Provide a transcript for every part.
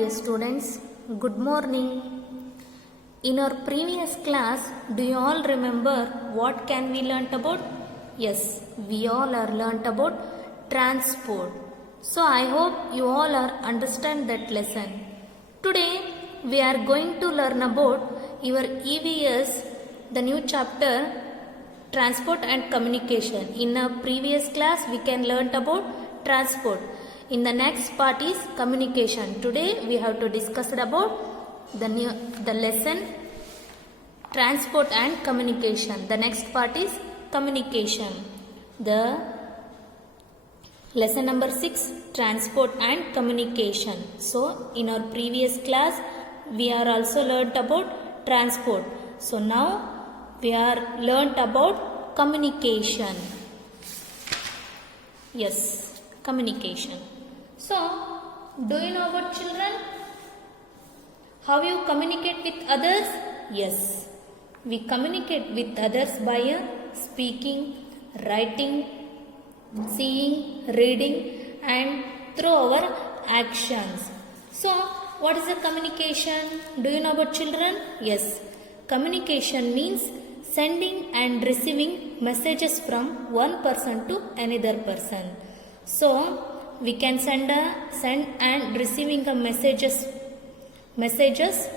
dear students. Good morning. In our previous class, do you all remember what can we learnt about? Yes, we all are learnt about transport. So I hope you all are understand that lesson. Today we are going to learn about your EVS, the new chapter transport and communication. In a previous class we can learn about transport. In the next part is communication. Today we have to discuss about the lesson transport and communication. The next part is communication. The lesson number 6, transport and communication. So in our previous class we are also learnt about transport. So now we are learnt about communication. Yes, communication. So, do you know about children? How you communicate with others? Yes, we communicate with others by speaking, writing, seeing, reading and through our actions. So, what is the communication? Do you know about children? Yes, communication means sending and receiving messages from one person to another person. So, we can send and receiving a messages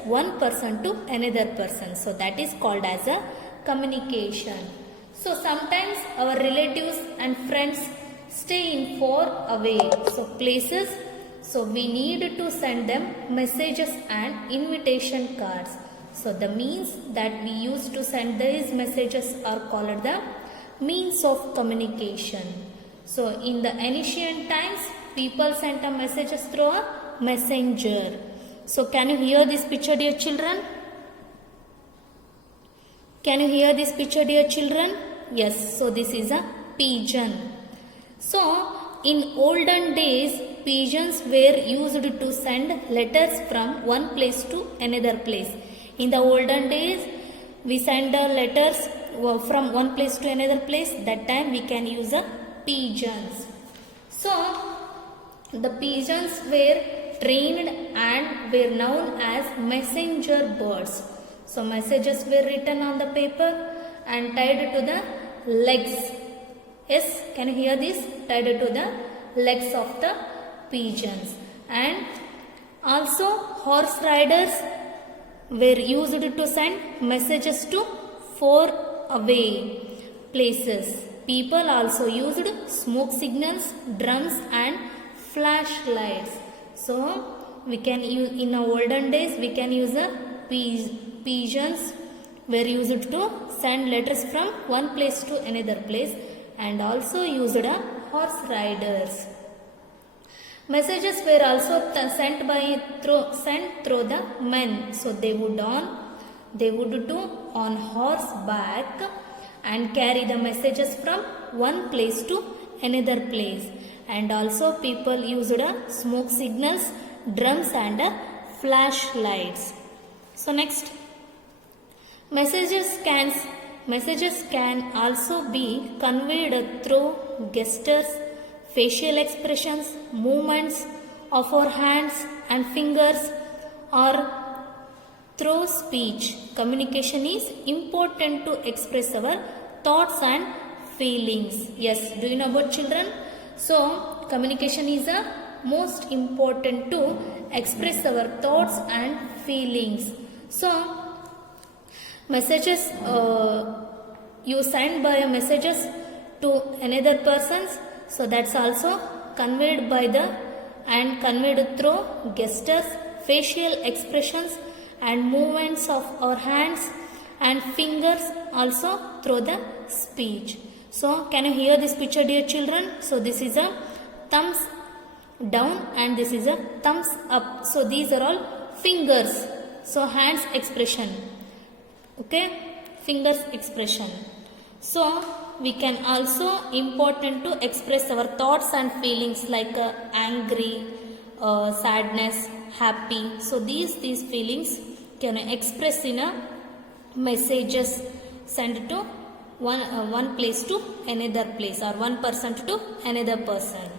one person to another person. So, that is called as a communication. So, sometimes our relatives and friends stay in far away places. So, we need to send them messages and invitation cards. So, the means that we use to send these messages are called the means of communication. So, in the ancient times, people sent a messages through a messenger. So, can you hear this picture, dear children? Can you hear this picture, dear children? Yes, so this is a pigeon. So, in olden days, pigeons were used to send letters from one place to another place. In the olden days, we send letters from one place to another place. That time we can use pigeons. So, the pigeons were trained and were known as messenger birds. So, messages were written on the paper and tied to the legs. Yes, can you hear this? Tied to the legs of the pigeons. And also horse riders were used to send messages to far away places. People also used smoke signals, drums and flashlights. So, we can use in our olden days we can use pigeons were used to send letters from one place to another place, and also used horse riders. Messages were also sent through the men. So they would do on horseback and carry the messages from one place to another place. And also people used smoke signals, drums and flashlights. So next, messages can also be conveyed through gestures, facial expressions, movements of our hands and fingers, or through speech. Communication is important to express our thoughts and feelings. Yes, do you know about children? So, communication is the most important to express our thoughts and feelings. So, messages you send by messages to another persons. So that's also conveyed through gestures, facial expressions and movements of our hands and fingers, also through the speech. So can you hear this picture, dear children? So this is a thumbs down and this is a thumbs up. So these are all fingers. So hands expression. Okay, fingers expression. So we can also important to express our thoughts and feelings like angry, sadness, happy. So these feelings can express in a messages sent to one place to another place, or one person to another person.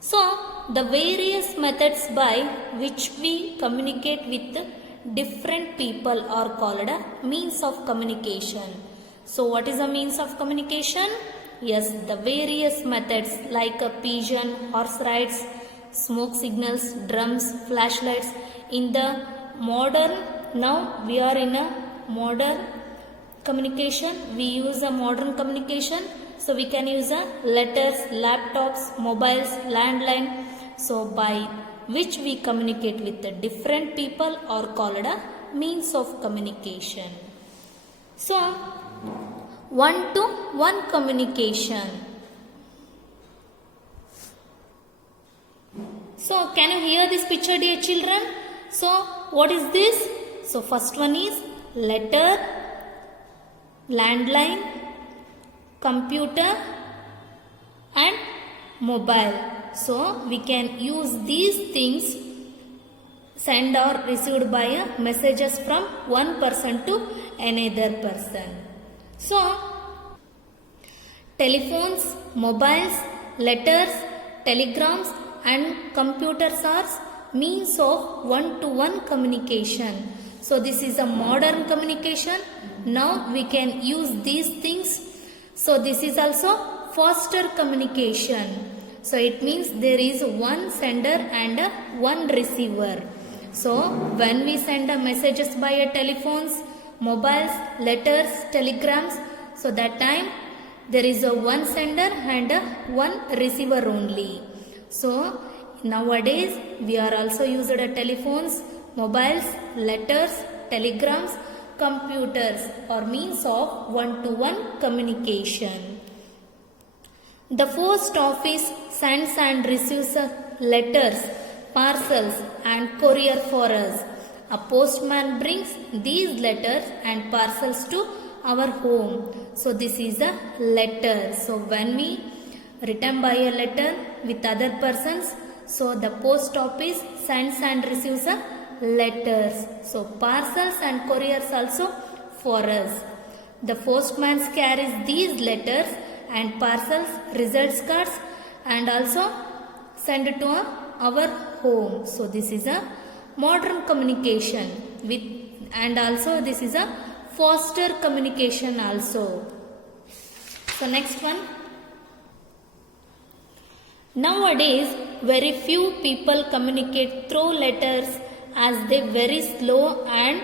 So the various methods by which we communicate with different people are called a means of communication. So what is a means of communication? Yes, the various methods like a pigeon, horse rides, smoke signals, drums, flashlights. In the modern, now we are in a modern communication, we use a modern communication. So we can use a letters, laptops, mobiles, landline. So by which we communicate with the different people are called a means of communication. So one-to-one communication. So can you hear this picture, dear children? So what is this? So first one is letter, landline, computer and mobile. So we can use these things, send or received by messages from one person to another person. So telephones, mobiles, letters, telegrams and computers are means of one-to-one communication. So this is a modern communication. Now we can use these things. So this is also faster communication. So it means there is one sender and one receiver. So when we send messages by telephones, mobiles, letters, telegrams, so that time there is one sender and one receiver only. So nowadays we are also used telephones, mobiles, letters, telegrams, computers or means of one-to-one communication. The post office sends and receives letters, parcels and courier for us. A postman brings these letters and parcels to our home. So this is a letter. So when we return by a letter with other persons, so the post office sends and receives letters. So parcels and couriers also for us. The postman carries these letters and parcels, results cards and also send it to our home. So this is a modern communication with, and also this is a faster communication also. So next one. Nowadays very few people communicate through letters as they very slow and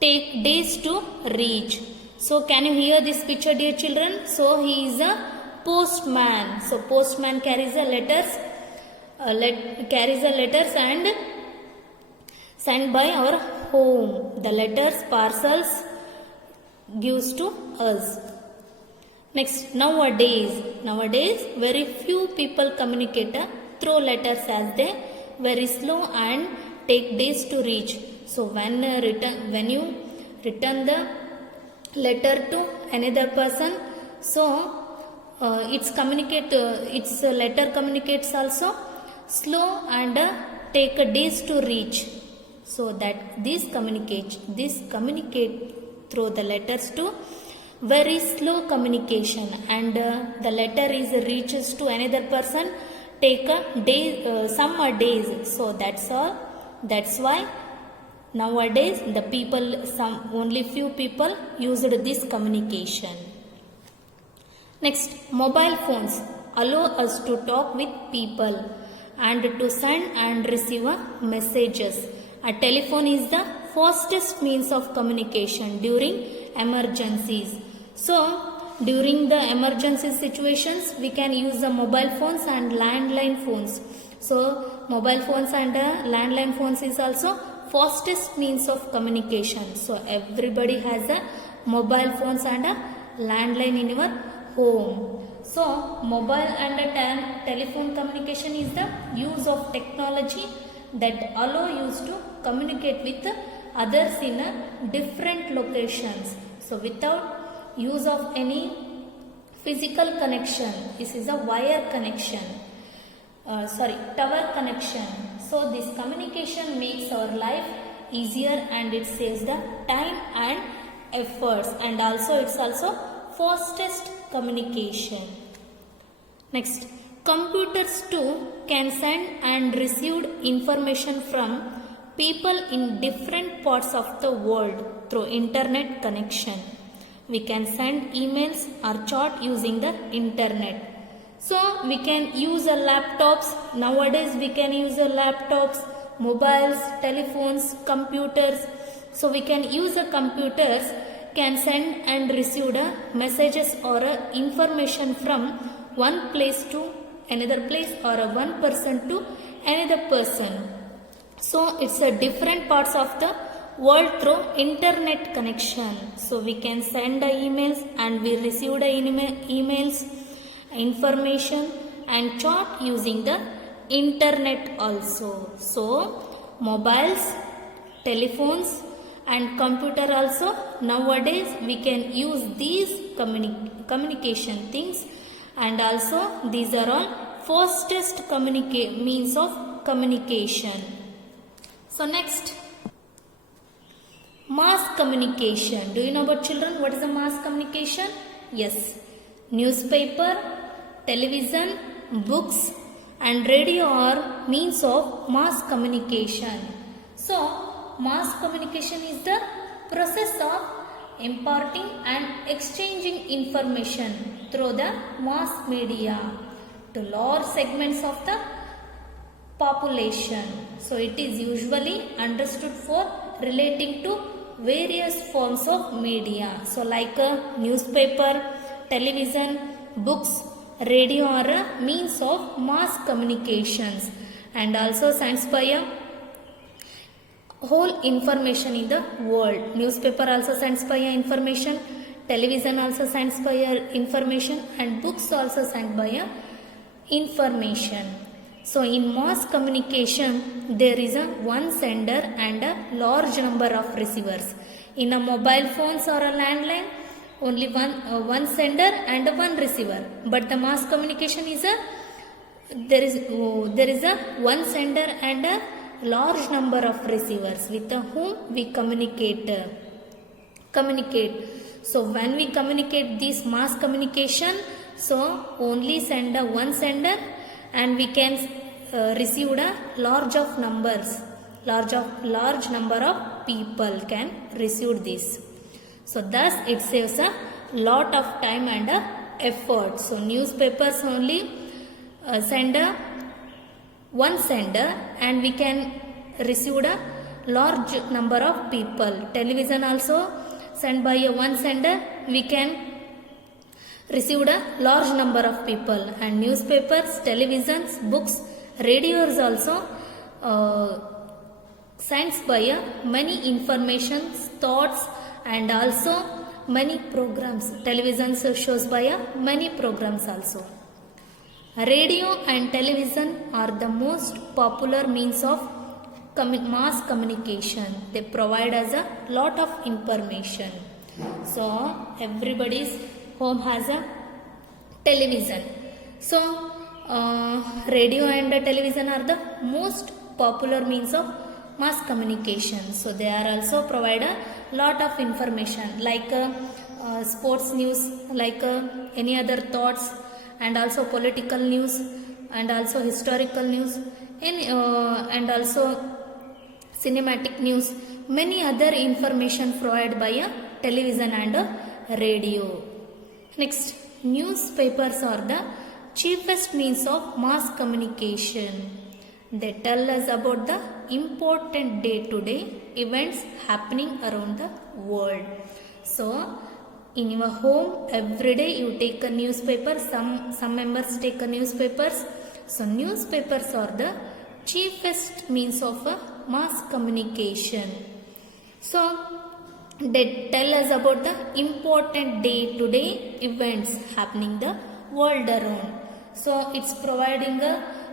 take days to reach. So can you hear this picture, dear children? So he is a postman. So postman carries the letters, and sent by our home. The letters, parcels gives to us. Next, nowadays very few people communicate through letters as they very slow and take days to reach. So when you return the letter to another person, so its letter communicates also slow and take days to reach. So that this communicate through the letters to very slow communication, and the letter is reaches to another person take a day, some days. So that's all. That's why nowadays only few people used this communication. Next, mobile phones allow us to talk with people and to send and receive messages. A telephone is the fastest means of communication during emergencies. So during the emergency situations we can use the mobile phones and landline phones. So mobile phones and landline phones is also fastest means of communication. So everybody has a mobile phones and a landline in your home. So mobile and telephone communication is the use of technology that allow you to communicate with others in different locations. So without use of any physical connection, this is a wire connection, tower connection. So this communication makes our life easier and it saves the time and efforts, and also it's also fastest communication. Next, Computers too can send and receive information from people in different parts of the world through internet connection. We can send emails or chat using the internet. So we can use a laptops. Nowadays we can use a laptops, mobiles, telephones, computers. So we can use a computers can send and receive the messages or information from one place to another place or one person to another person. So it's a different parts of the world through internet connection. So we can send the emails and we receive the emails, information and chat using the internet also. So mobiles, telephones and computer also, nowadays we can use these communication things, and also these are all fastest means of communication. So next, mass communication. Do you know about children what is a mass communication? Yes, newspaper, television, books and radio are means of mass communication. So mass communication is the process of imparting and exchanging information through the mass media to large segments of the population. So it is usually understood for relating to various forms of media. So like a newspaper, television, books, radio are a means of mass communications, and also sends by a whole information in the world. Newspaper also sends by a information, television also sends by a information and books also sent by a information. So in mass communication there is a one sender and a large number of receivers. In a mobile phones or a landline, only one sender and one receiver. But the mass communication is there is a one sender and a large number of receivers with whom we communicate. So when we communicate this mass communication, so only send one sender and we can receive a large number of people can receive this. So thus it saves a lot of time and effort. So newspapers only send one sender and we can receive a large number of people. Television also sent by one sender, we can receive a large number of people. And newspapers, televisions, books, radios also sends by many informations, thoughts and also many programs. Television shows by many programs also. Radio and television are the most popular means of mass communication. They provide us a lot of information. So everybody's home has a television. So radio and television are the most popular means of mass communication. So they are also provide a lot of information like sports news, like any other thoughts, and also political news and also historical news, and also cinematic news, many other information provided by a television and a radio. Next, newspapers are the cheapest means of mass communication. They tell us about the important day-to-day events happening around the world. So in your home every day you take a newspaper, some members take a newspapers. So newspapers are the cheapest means of mass communication. So they tell us about the important day-to-day events happening the world around. So it's providing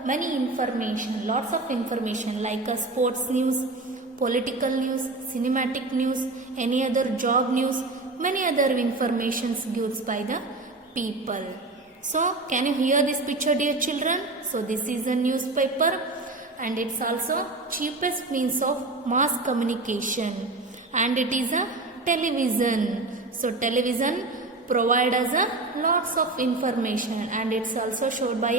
many information, lots of information like sports news, political news, cinematic news, any other job news, many other informations given by the people. So can you hear this picture, dear children? So this is a newspaper and it's also cheapest means of mass communication, and it is a television. So television provide us lots of information and it's also showed by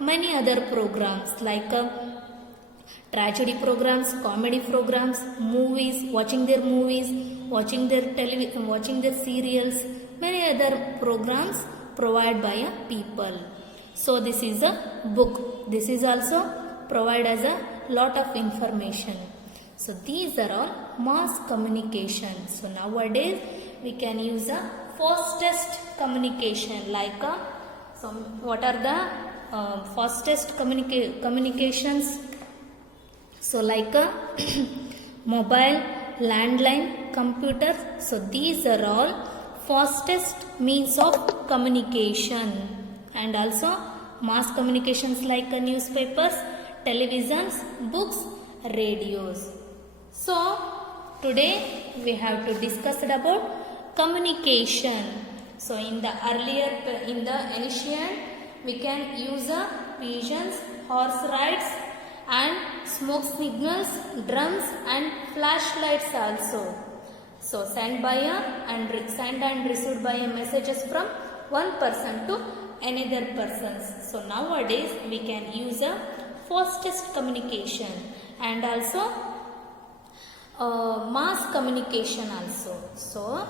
many other programs like tragedy programs, comedy programs, movies, watching their movies, watching their television, watching their serials, many other programs provided by a people. So this is a book. This is also provide as a lot of information. So these are all mass communication. So nowadays we can use a fastest communication like a, so what are the fastest communications? So like a mobile, landline, computer. So these are all fastest means of communication, and also mass communications like newspapers, televisions, books, radios. So today we have to discuss about communication. So in the ancient we can use pigeons, horse rides and smoke signals, drums and flashlights also. So send and received by a messages from one person to another persons. So nowadays we can use a fastest communication and also mass communication also. So